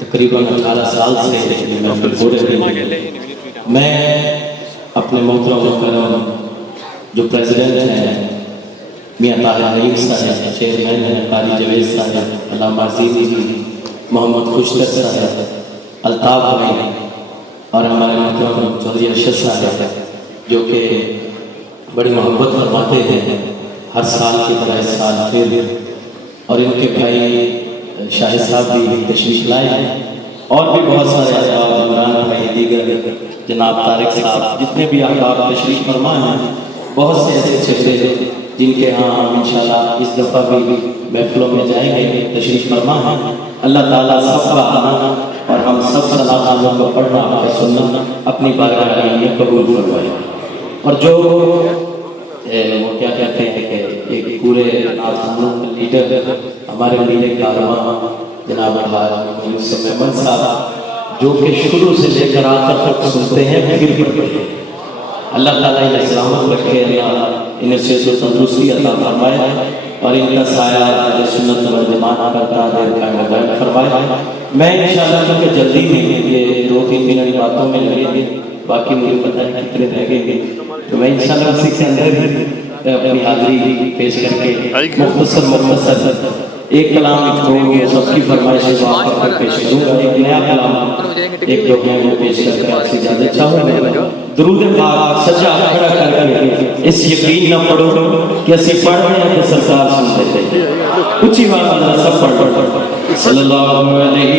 तकरीबन 18 साल से महफिल हो रही है। मैं अपने मोहतरम मुकर्रम जो प्रेसिडेंट हैं मियां ताहिर नईम साहब, चेयरमैन हैं कारी जवेद साहब, अल्लामा अजीज़ जी, मोहम्मद खुशतर साहब, अल्ताफ भाई और हमारे मोहतरम चौधरी अरशद साहब जो कि बड़ी मोहब्बत फरमाते हैं हर साल की तरह इस साल फिर, और इनके भाई शाहिद साहब भी तशरीफ लाए हैं और भी बहुत सारे अहबाब, इमरान भाई, दीगर जनाब तारिक साहब, जितने भी अहबाब तशरीफ फरमा हैं, बहुत से ऐसे छेड़े जिनके यहाँ हम इंशाल्लाह इस दफ़ा भी महफिलों में जाएंगे, तशरीफ फरमा हैं। अल्लाह ताला सबका आना और हम सब सलाह को पढ़ना और सुनना अपनी बारगाह में कबूल फरमाए। और जो वो क्या कहते हैं कि एक पूरे आज़ानों के लीडर हमारे मीरे कारवां जनाब यूसुफ मेमन साहब जो कि शुरू से लेकर आखिर तक सुनते हैं, फिर पढ़ते हैं। अल्लाह ताला इन्हें सलामत रखे, अल्लाह इन्हें सेहत और तंदुरुस्ती अता फरमाए और इनका साया अहले सुन्नत वल जमात का कायम फरमाए। मैं इंशाअल्लाह क्योंकि जल्दी में ये 2-3 मिनट बातों में लगेंगे, बाकी मुझे पता है कितने लगेंगे, तो मैं इंशाअल्लाह उसी के अंदर अपनी हाजिरी पेश करके मुख्तसर एक कलाम जो सबकी फरमाइश से वापस कर पेश करूँगा। एक नया कलाम एक जो है वो पेश करके आपसे इजाज़त चाहूँगा। दुरूद पाक सच्चा खड़ा करके इस यकीन न पढ़ो कि ਅਸੀਂ पढ़ रहे हैं कि सरकार सुन देते हैं। ऊंची आवाज़ में सब पढ़ सल्लल्लाहु अलैहि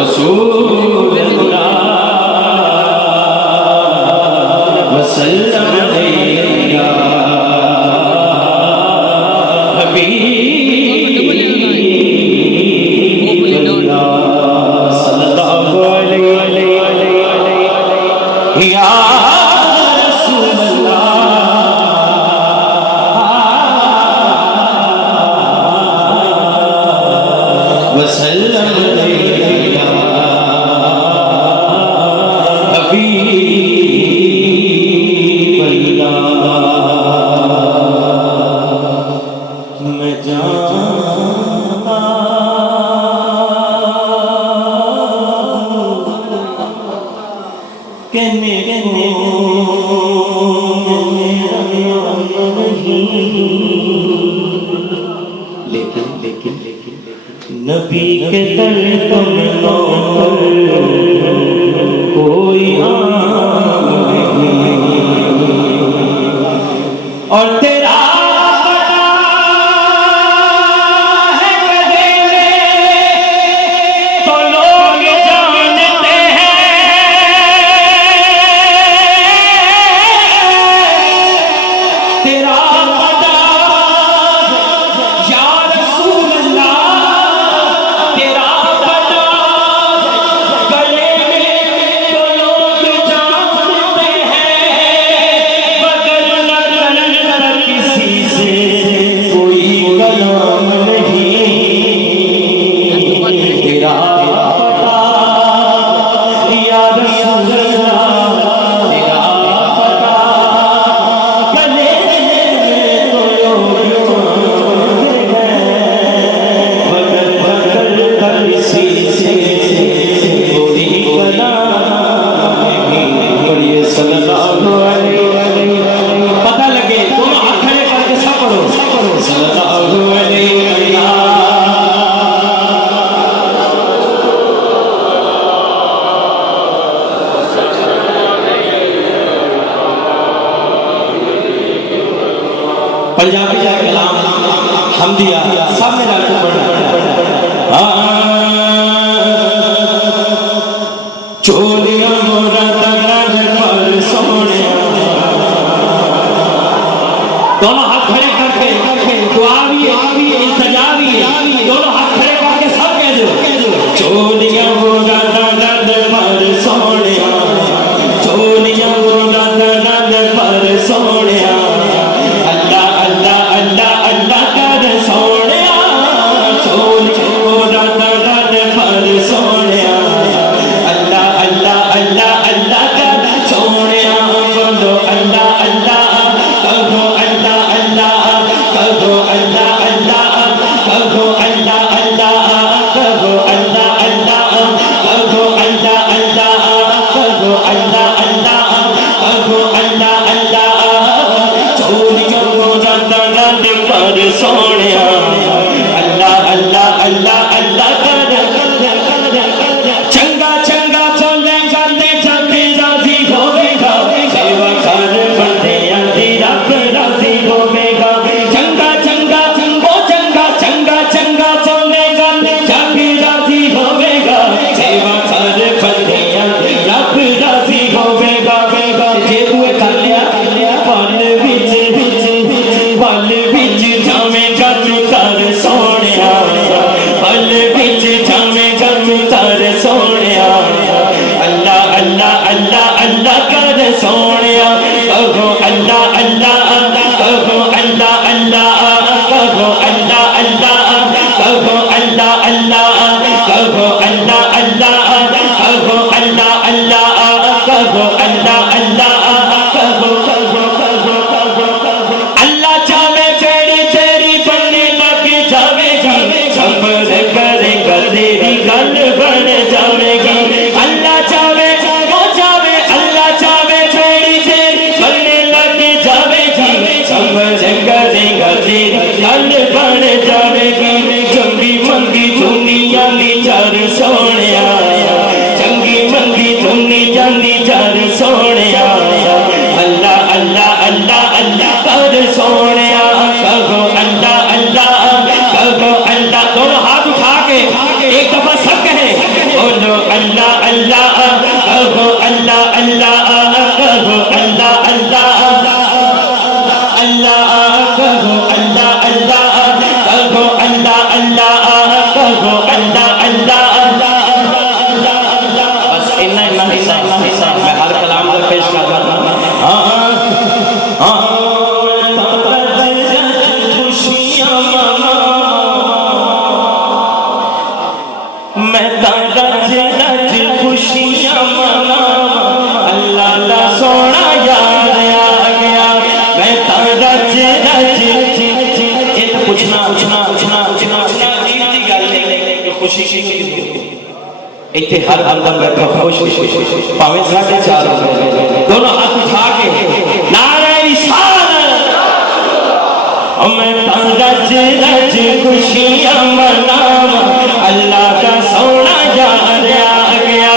रसूलुल्लाह वसल्लम अलैया नबी के दर तुम कोई और तेरा है कदे तो लोग जानते हैं, तेरा पंजाबी का कलाम हम दिया सब में डाल पढ़ना चोलियां मोरा दरद पर सोने दोनों हाथ खड़े करके दुआ भी इल्तिजा भी दोनों हाथ खड़े करके सब कह दो चोलियां मोरा दरद पर सोने चोलियां मोरा दरद पर सोने अल्लाह सोने कहो अल्लाह अल्लाह कहो अल्लाह अल्लाह कहो अल्लाह अल्लाह कहो अल्लाह अल्लाह कहो अल्लाह अल्लाह कहो अल्लाह अल्लाह कहो अल्लाह अल्लाह कहो अल्लाह चाहे तेरी तेरी बनने लग जावेगी सब्र करेगा तेरी गल बन जावेगी अल्लाह चाहे वो जावे अल्लाह चाहे तेरी तेरी बनने लग जावेगी सब्र करेगा तेरी गल बन जावेगी चंगी मंगी दुनिया दी चर सोने चंगी मंगी दुनिया दी चर सोने अल्लाह अल्लाह अल्लाह अल्लाह कर सोने कहो अल्लाह अल्लाह कहो अल्लाह दोनों हाथ उठा के एक दफा सब कहे बोलो अल्लाह अल्लाह कहो अल्लाह अल्लाह कहो अल्लाह अल्लाह अल्लाह कहो अल्लाह अल्लाह कहो अल्लाह अल्लाह कहो अल्लाह अल्लाह बस इतना इतना हिस्सा मैं हर कलाम का पेश कर रहा मैं रज रज खुशियां मनावा अल्लाह दा सोना याद आ गया मैं रज रज पूछना पूछना पूछना पूछना अजीब दी गल नहीं खुशी की इतने हर बंदा बैठा खुश खुश भावें 4:30 हो गए दोनों हाथ उठा के नारे रिसालत मैं रज रज खुशियां मनावा अल्लाह का सोना याद आ गया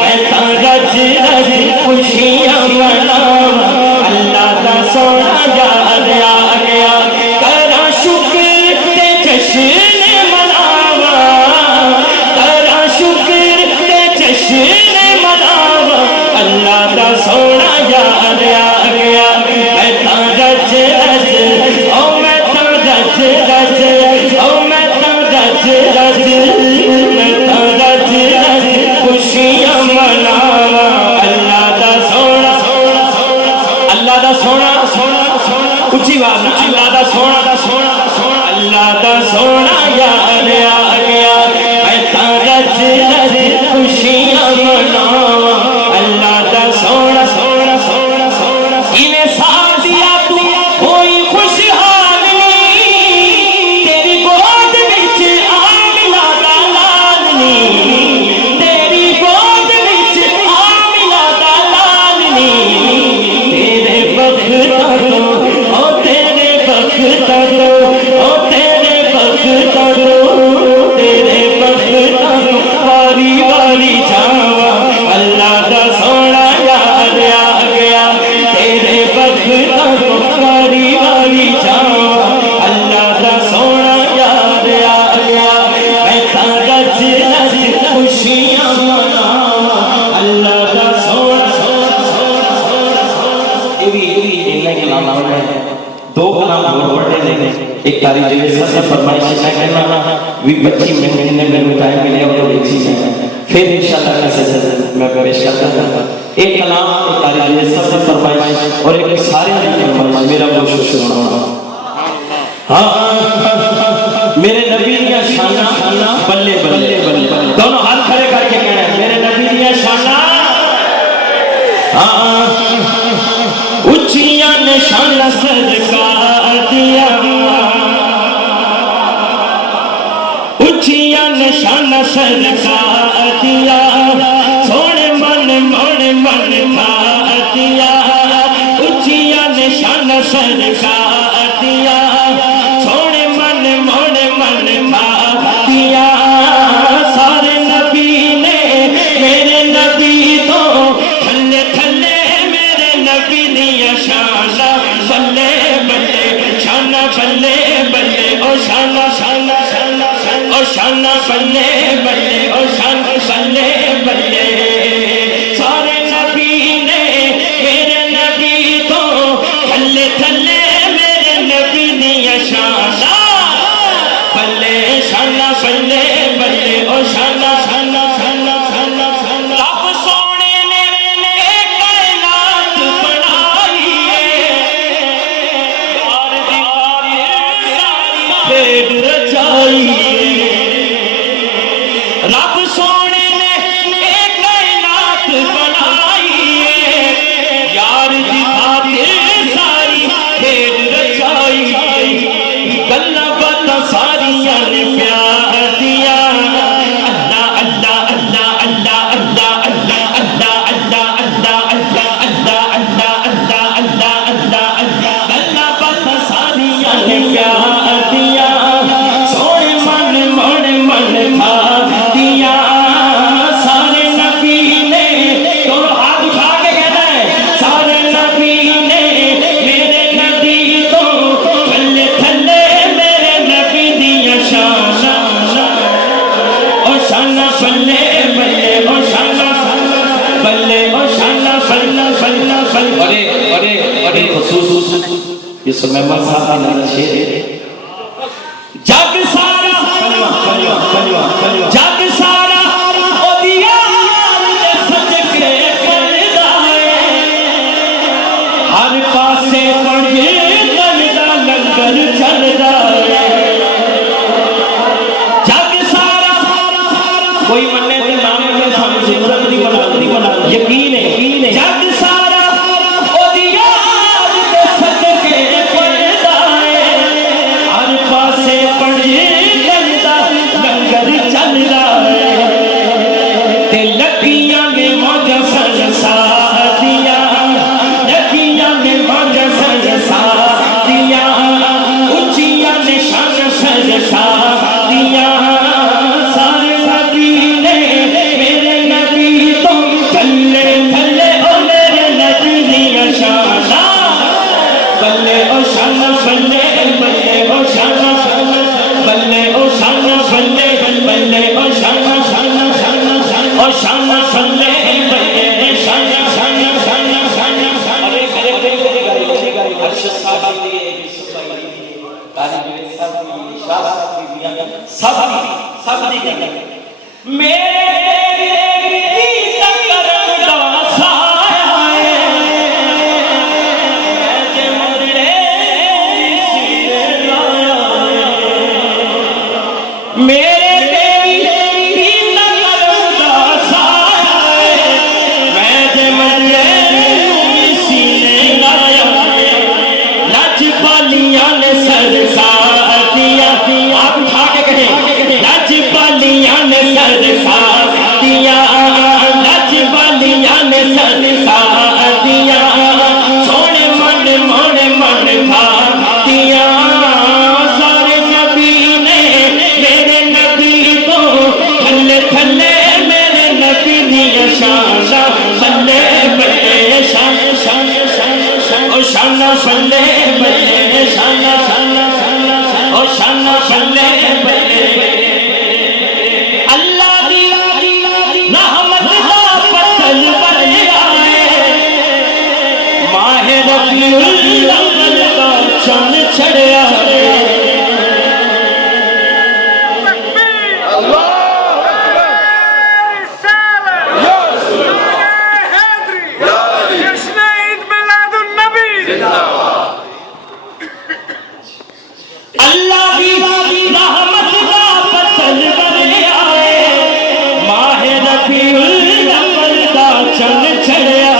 मैं रज रज खुशियां मनावा अल्लाह का सोना याद आ गया करा शुक्र ते जश्न मनावा करा शुक्र ते जश्न मनावा अल्लाह का सोना याद आ गया मैं रज रज ओ मैं रज रज ओ मैं रज रज मैं रज रज खुशियां मनावा अल्लाह दा सोना अल्लाह दा सोना उच्ची बात ना अल्लाह दा सोना अल्लाह दा सोना याद आ गया मैं रज रज खुशियां मनावा अल्लाह दा सोना इन्हें साथ दिया तू कोई खुशहाल नहीं तेरी गोद विच आमिना दा लाल नहीं तेरी गोद विच आमिना दा लाल नहीं तेरे बख्ता तो ओ तेरे बख्ता तो ओ तेरे बख्ता तो तेरे बख्ता तो वारी वारी जावा अल्लाह दा सोना याद आ गया तेरे बख्ता तो वारी वारी जावा अल्लाह दा सोना याद आ गया मैं रज रज खुशियां मनावा अल्लाह दा सोना ये भी इन्ना कलाम है दो कलाम बड़े ने एक तारी जिवे सबसे फरमाइश है कहना भी बच्ची महीने में टाइम मिले और देखी है फिर इंशाल्लाह कैसे मैं पेश करता हूं एक कलाम एक तारी जिवे सबसे फरमाइश और एक सारे की फरमाइश मेरा कोशिश सुनाना हां मेरे नबी दी शाना बल्ले बल्ले बल्ले दोनों हाथ खड़े करके कहना मेरे नबी दी शाना हां उच्चियां निशान सरकार दिया उच्चियां निशान सरकार दिया सोने मन मन खा दिया उच्चियां निशान सरकार दिया सोने मन खा दिया सारे नबी ने मेरे नबी तो थल्ले थल्ले मेरे नबी दिया शाना बल्ले बल्ले शाना बल्ले बल्ले ओ शाना शाना शाना ओ शाना बल्ले बल्ले ओ शाना बल्ले बल्ले सारे नबी ने मेरे नबी तो थल्ले थल्ले मेरे नबी दिया शाना बल्ले शाना बल्ले बल्ले ओ शाना शाना शाना शाना शाना रब सोने ने कायनात ने प्यार दिया अल्लाह अल्लाह अल्लाह अल्लाह अल्लाह अल्लाह अल्लाह अल्लाह अल्लाह अल्लाह अल्लाह अल्लाह अल्लाह अल्लाह अल्लाह अल्लाह बता सारिया ने प्यार दिया सोने मन मन मन खा दिया सारे नबी ने तो हाथ उठा के कहना है सारे नबी ने मेरे नबी तो थल्ले थल्ले मेरे नबी दिया शान ओ शाना फल्ले बल्ले ओ शाना बल्ले ओ शाना फल्ला फल्ला फल्ला अरे अरे अरे खुसूस ये सुमेमन साहब का शेर जग सारा जग सारा ओ दिया सच के फलदा हर पासे पड़े गलदा लंगर चलदा जग सारा कोई मन्ने ते नाम में सानू जिंदगी नहीं बना यकीन है जग सारा ओ दिया सच के फलदा हर पासे पड़े गलदा लंगर चलदा ते लगियां ने मौजा सरसा दिया लगियां ने मौजा सरसा दिया उचियां ने शान सरसा दिया सारे नबी ने मेरे नबी तो थल्ले थल्ले ओ मेरे नबी दिया शाना बल्ले ओ शाना बल्ले बल्ले ओ शाना बल्ले ओ शाना बल्ले बल्ले ओ शाना शाना शाना शाना ओ शाना बल्ले बल्ले शाना शाना शाना शाना अरे अरे अर्शद साहब दिए कारीगर साहब दिए शाह साहब दिए सब दिए मेरे करम का साया है ऐसे मरले सीने लाया मेरे देवी करम का साया है मैं जे मरले सीने लाया लज पालियां ने सरसा दिया आप उठा के कहें लज पालियां ने सरसा दिया लज पालियां ने सरसा दिया सोने मन मोने मन खा दिया सारे नबी ने मेरे नबी तो थल्ले थल्ले मेरे नबी दिया शाना बल्ले बल्ले शान शान शान शान ओ शाना बल्ले बल्ले शाना शाना शाना ओ शाना बल्ले बल्ले अल्लाह दी रहमत दा पत्थर पर आए माहे रबीउल अव्वल दा चंद चढ़या अल्लाह दी रहमत दा पत्थर पर आए माहे रबीउल अव्वल दा चंद चढ़या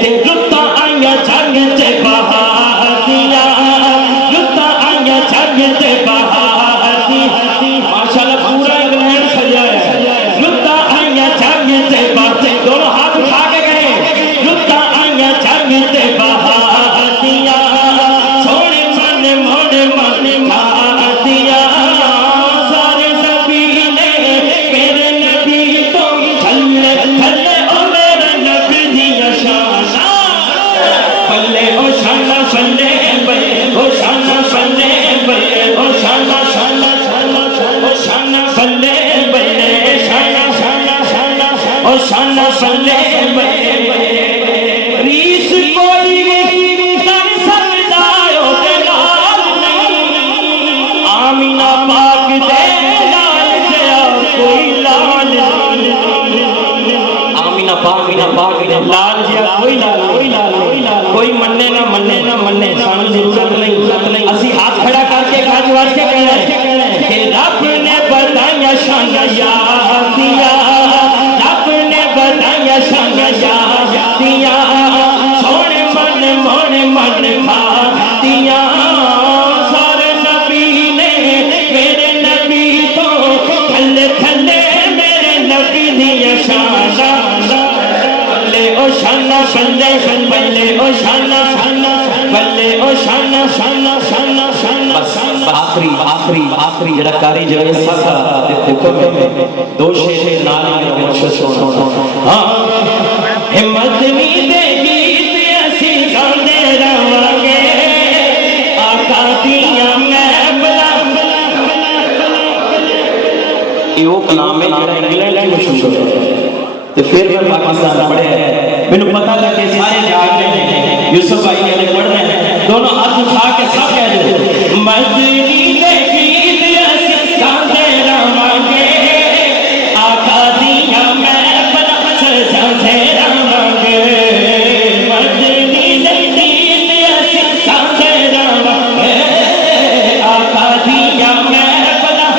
ते रुत्ता आईया जग ते बहार दिया रुत्ता आईया जग ते बहार दी माशाअल्लाह पूरा इंग्लैंड सजा है रुत्ता आईया जग ते बहार दोनों हाथ उठा के कहें रुत्ता आईया जग ते बहार दिया सोने मन मन मन खा दिया सारे नबी ने मेरे नबी तो थल्ले थल्ले ओ मेरे नबी दिया शाना बल्ले ओ शाना बल्ले बल्ले ओ शाना बल्ले बल्ले ओ शाना शाना शाना ओ शाना बल्ले बल्ले शाना शाना शाना ओ शाना बल्ले बल्ले रीस कोई कर सकदा ओ ते लाल नहीं आमीना पाक दे लाल जिया कोई लाल आमीना पाक दे लाल जिया कोई लाल कोई मन्ने ना मन्ने सानू जरूरत नहीं असि हाथ खड़ा करके गज वज के कहना है कि रब ने बताया शान याद दिया रब ने बताया शान याद दिया सोने मन मोने मन खा दिया सारे नबी ने बल्ले बल्ले ओ शाना शाना बल्ले ओ शाना शाना शाना शाना आखिरी आखिरी आखिरी जरा कारी जगह सासा देखो में दो शेर नाल मुर्शिद सुनो हां हिम्मत नी दे गीत असी गांदे रवांगे आका दिया महफिलां यो कलाम है जड़ा इंग्लैंड में मशहूर है तो फिर मैं पाकिस्तान पढ़े मैंने पता लगे सारे जाग रहे हैं यूसुफ भाई ने पढ़ना है दोनों हाथ उठा के सब कह दो मदनी दे गीत असी गांदे रवांगे आका दिया महफिलां सजाते रवांगे मदनी दे गीत असी गांदे रवांगे आका दिया महफिलां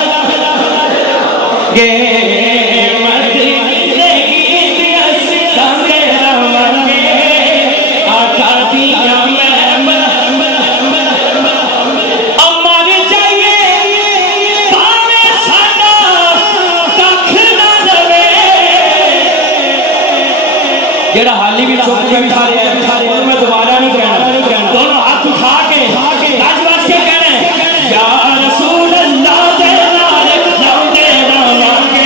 गे जेड़ा हाली भी चुप बैठा रहा है मैं दोबारा नहीं कहना दोनों हाथ उठा के आज वास्ते कहना या रसूल अल्लाह दे नारे लौंदे रवांगे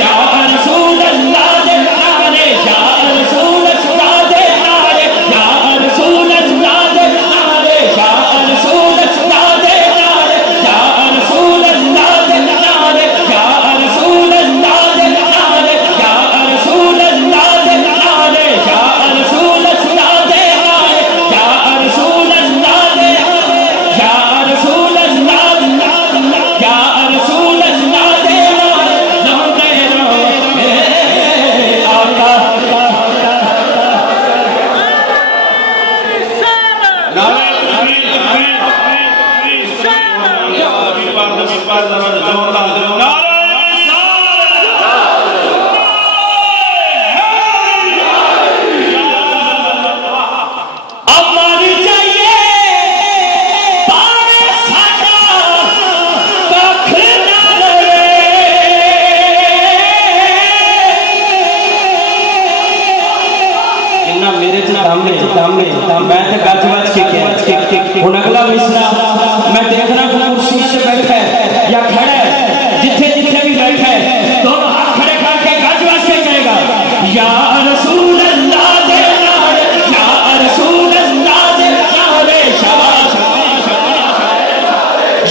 या रसूल अल्लाह दे नारे या रसूल अल्लाह दे नारे या रसूल अल्लाह दे नारे या रसूल अल्लाह दे नारे या रसूल अल्लाह दे नारे या रसूल अल्लाह दे नारे या रसूल अल्लाह मैं तो गज बज के हूं अगला मिसरा मैं देखना कुर्सियों से बैठा है या खड़ा है जिथे जिथे भी बैठा है दोनों हाथ खड़े करके गज बज के कहेगा या रसूल अल्लाह दे नारे या रसूल अल्लाह दे नारे शाबाश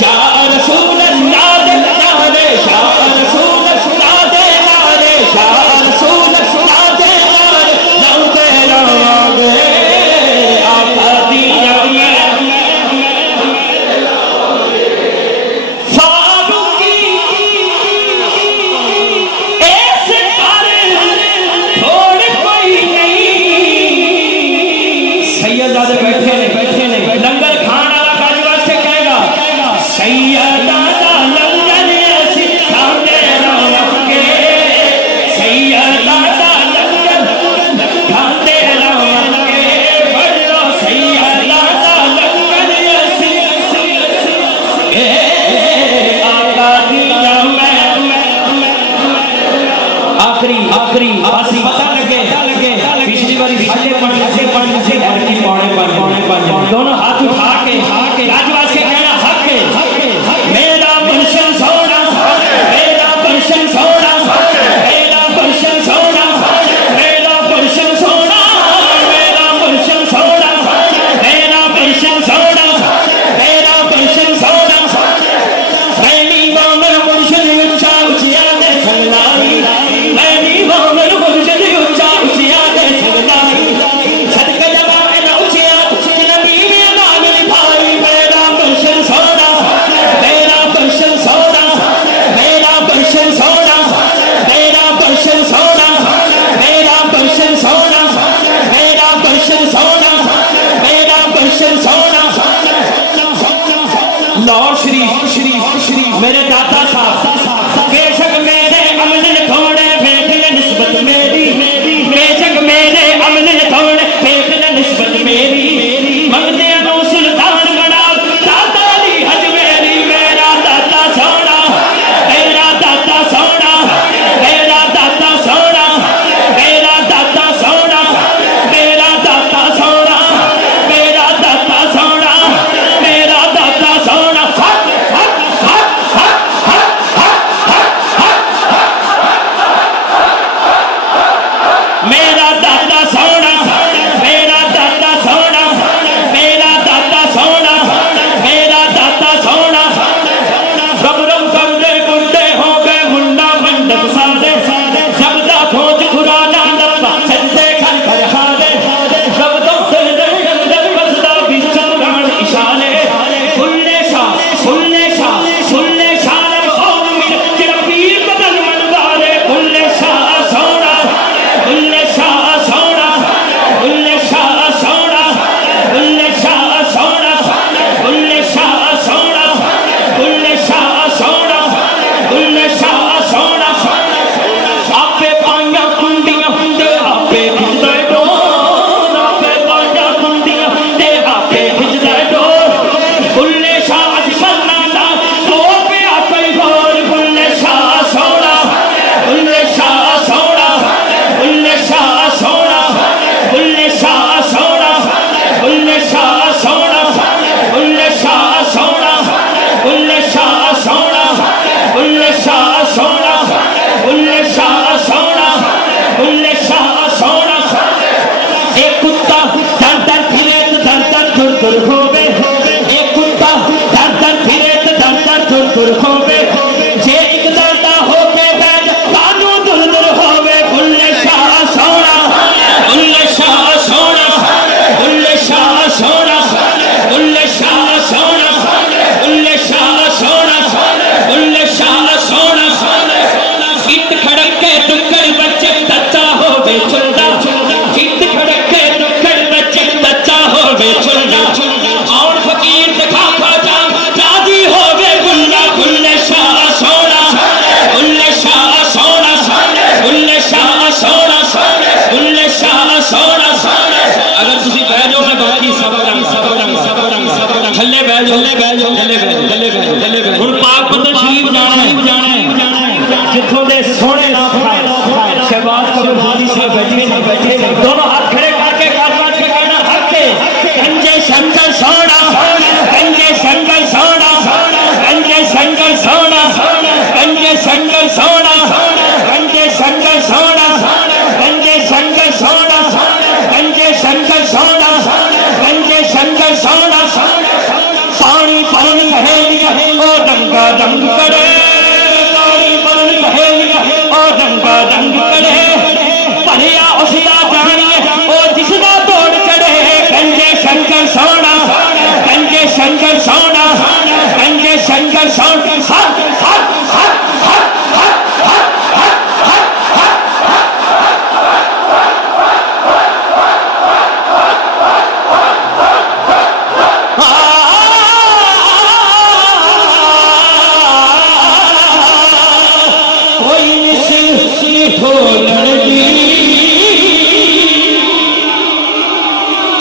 या रसूल अल्लाह दे नारे या रसूल अल्लाह दे नारे या रसूल अल्लाह दे नारे लौंदे रवांगे बैठे ने लंगर खान वाला गज वास्ते कहेगा सैयदा दा लंगर असी खांदे रवांगे सैयदा दा लंगर खांदे रवांगे बड़ो सैयदा दा लंगर असी आका दिया आखिरी आखिरी आसी पता लगे पिछली बारी पानी से की पौने दोनों हाथ उठा के राजवास के कहना हक है मेरा पुरुषन सोना मेरा पुरुषन सोना मेरा पुरुषन सोना मेरा पुरुषन सोना मेरा पुरुषन सोना मेरा पुरुषन सोना मेरा पुरुषन सोना मैनी मोमन पुरुषन उच्चा उचिया दे सलाई मैनी मोमन पुरुषन उच्चा उचिया दे सलाई सदका जमा ना उचिया नबी ने नाम लिखाई मेरा पुरुषन सोना मेरा पुरुषन सोना मेरा पुरुषन सोना मेरा पुरुषन सोना मेरा पुरुषन सोना मेरा पुरुषन सोना मेरा पुरुषन सोना लाहौर शरीफ मेरे दादा साहब बेशक मेरे अमल थोड़े बेखल निस्बत मेरी बेशक मेरे अमल थोड़े बेखल निस्बत मेरी मंगते नो सुल्तान बना दादा दी हज मेरी मेरा दादा सोना मेरा दादा सोना मेरा दादा सोना मेरा दादा सोना दूर होवे जे एक दाता होके बैठ कानू दूर दूर होवे बुल्ले शाह सोना बुल्ले शाह सोना बुल्ले शाह सोना बुल्ले शाह सोना बुल्ले शाह सोना बुल्ले शाह सोना चित खड़के टुकड़ बच्चे तच्चा होवे चुंदा चित खड़के टुकड़ बच्चे तच्चा होवे चुंदा और फकीर दिखा खाजा जादी होवे गुल्ला गुल्ले शाह सोना गुल्ले शाह सोना गुल्ले शाह सोना गुल्ले शाह सोना अगर तुसी बह जाओ मैं बाकी सब थल्ले बह जाओ हुण पाक बंदर शरीफ जाना है जिथों दे सोने शहबाज कबीर हादी साहब बैठे दोनों हाथ खड़े करके काज के कहना हक गंजे शंकर सोना गंजे शंकर सोना गंजे शंकर सोना गंजे शंकर सोना गंजे शंकर सोना गंजे शंकर सोना गंजे शंकर सोना गंजे शंकर सोना पानी पवन कहेलिया ओ डंगा डंग करे पानी पवन कहेलिया ओ डंगा डंग करे भरिया उसका जानिए ओ जिसका तोड़ चढ़े गंजे शंकर सोना गंजे शंकर सोना गंजे शंकर सोना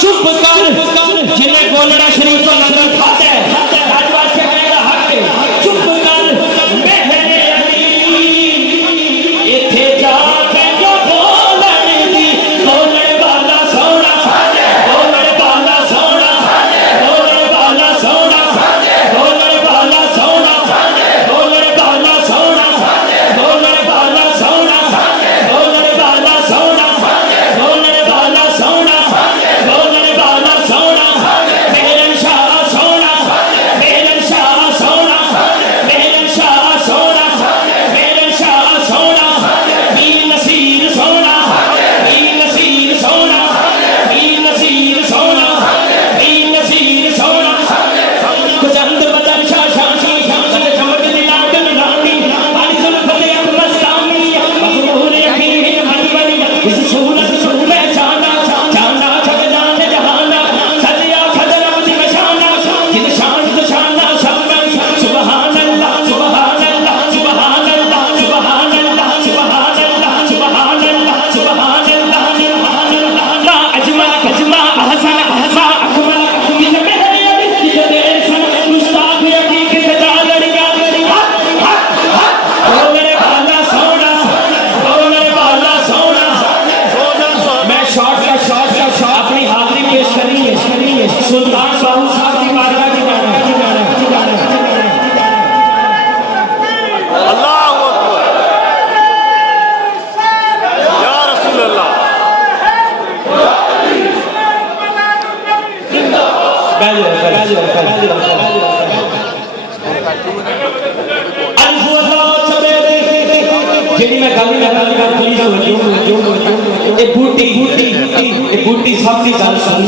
चुप कर जिन्हें गोलड़ा शरीफ को लंगर खाता है राजवास से कहेगा हक चुप कर मेहरे इथे जाके जो बोलन दी बोलने वाला सोना बोलने वाला सोना बोलने वाला सोना बोलने वाला सोना बोलने वाला सोना बोलने वाला सोना बोलने वाला सोना बोलने वाला सोना बोलने वाला सोना बेरन शाह सोना बेरन शाह सोना बेरन शाह सोना बेरन शाह सोना वीर नसीर सोना वीर नसीर सोना वीर नसीर सोना वीर नसीर सोना कुछ अंदर बदन शाह शाह शाह चमक दिलाट मिलानी पानी सुन फले अब मस्तानी मखबूर यकीन मन बनी इस सूरत में जाना जाना जगदान जहाना सदिया खदर मुझ मशाना जिन शान तो शाना शान सुभान अल्लाह सुभान अल्लाह सुभान अल्लाह सुभान अल्लाह सुभान अल्लाह सुभान अल्लाह सुभान अल्लाह सुभान अल्लाह अजमल अजमा हसन हसा अकमल किन मेहरे अभी किन देसन मुस्ताफ यकी किन दालड़िया बोलने वाला सोना बोलने वाला सोना मैं शॉर्ट का अपनी हाजिरी पेश करनी है सुल्तान साहू साहब की बारगाह की गाना अल्लाहु अकबर या रसूल अल्लाह जेडी मैं गल कर प्लीज ये बूटी सब की गल सुन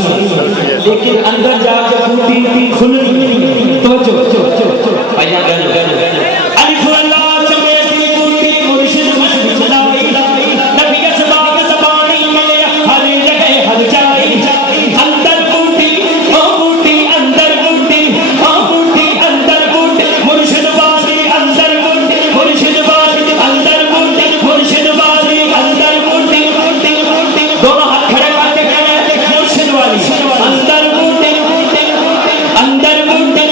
लेकिन अंदर जाके बूटी खुलनी तवज्जो भैया गल अलिफ अल्लाह चमेती बूटी मुर्शिद मुस्ताफी नबी असबाग ज़बानी में हर जगह हर जाई अंदर बूटी ओ बूटी अंदर बूटी ओ बूटी अंदर बूटी मुर्शिद बाजी अंदर बूटी मुर्शिद बाजी अंदर बूटी मुर्शिद बाजी अंदर बूटी दोनों हाथ खड़े करके कहना मुर्शिद वाली अंदर बूटी अंदर बूटी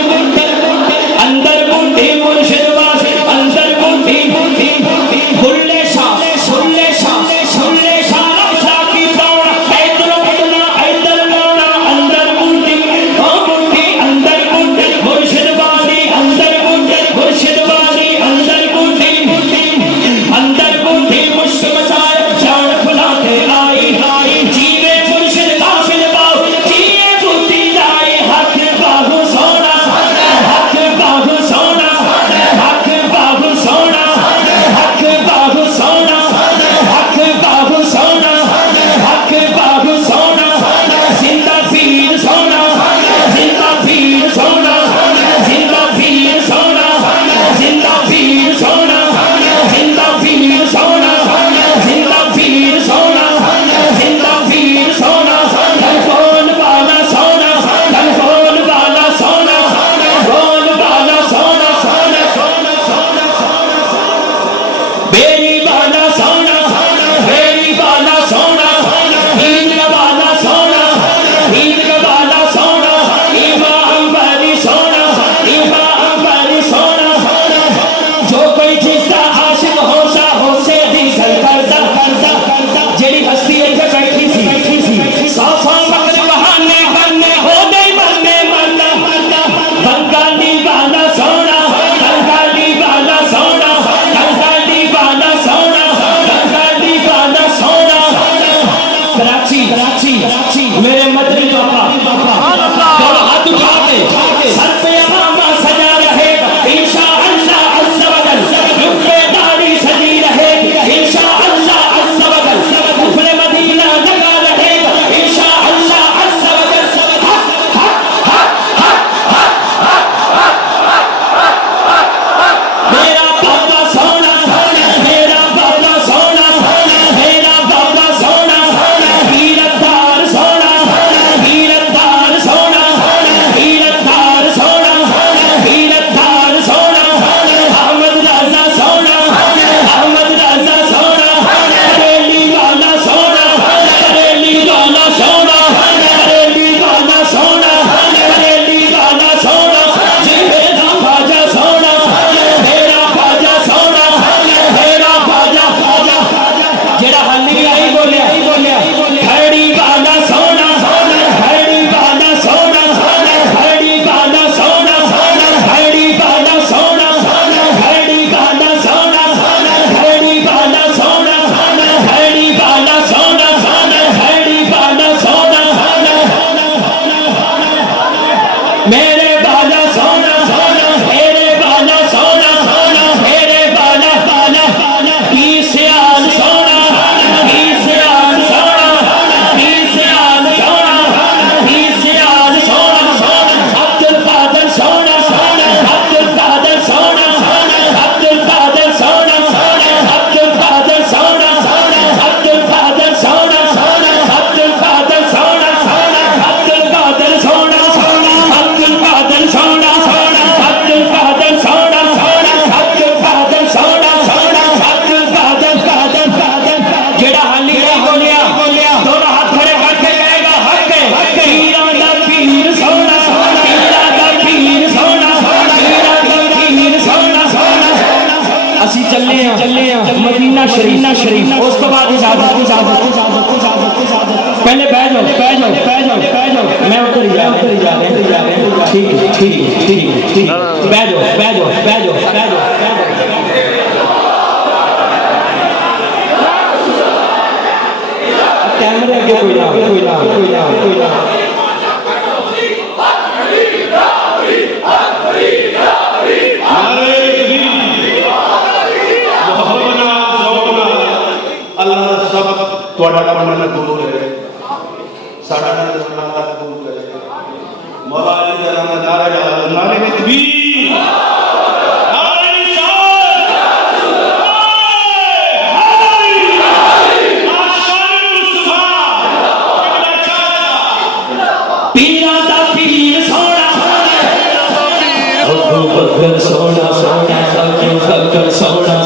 ਅਸੀਂ ਚੱਲੇ ਆ ਮਦੀਨਾ ਸ਼ਰੀਫ ਉਸ ਤੋਂ ਬਾਅਦ ਇਜਾਜ਼ਤ पहले बैठ जाओ मैं उधर ही जा रहा हूं ठीक बैठ जाओ कैमरे आगे कोई ना अल्लाह सब ਤੁਹਾਡਾ ਪੜ੍ਹਨਾ ਕਬੂਲ ਕਰੇ ਸਾਡਾ ਨਾਮ ਦਾ ਕਬੂਲ ਕਰੇ ਮੌਲਾ ਅਲੀ ਦਾ ਨਾਮ ਨਾਰੇ ਤਕਬੀਰ ਨਾਰੇ ਨਿਸ਼ਾਨ ਆਸ਼ਾਨ ਮੁਸਤਫਾ ਕਿਬਲਾ ਚਾਹਤਾ पीरा दा पीर सोना अबू बकर सोना अबू बकर सोना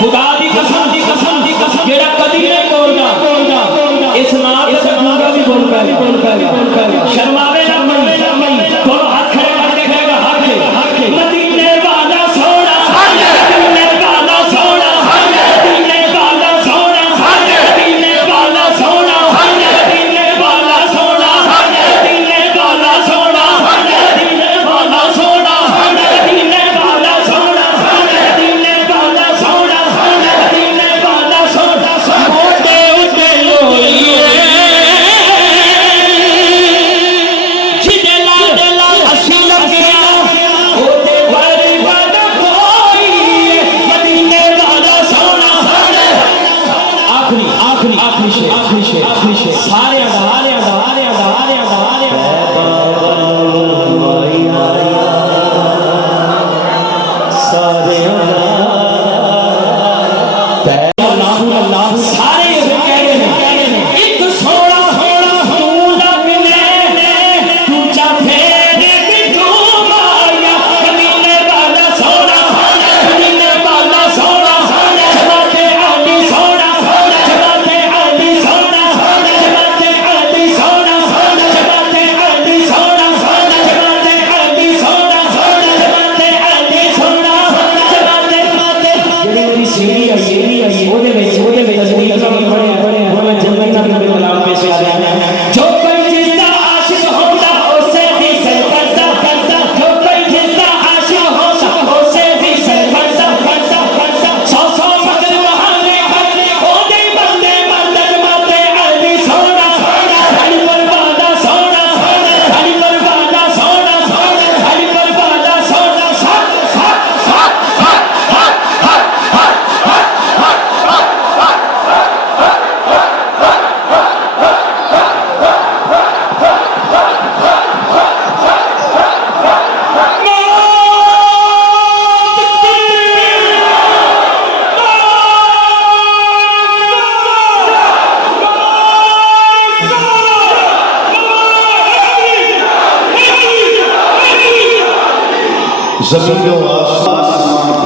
खुदा दी कसम जेड़ा कदी नहीं बोलदा इस नाम से दूंगा भी बोल पाएगा शर्मावे ना मन तो हाथ खड़े करके कहेगा हाथ मदीने वाला सोना मदीने वाला सोना मदीने वाला सोना मदीने वाला सोना मदीने वाला सोना मदीने वाला सोना मदीने वाला सोना मदीने वाला सोना मदीने वाला सोना आखिरी शेर सारे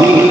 जमीन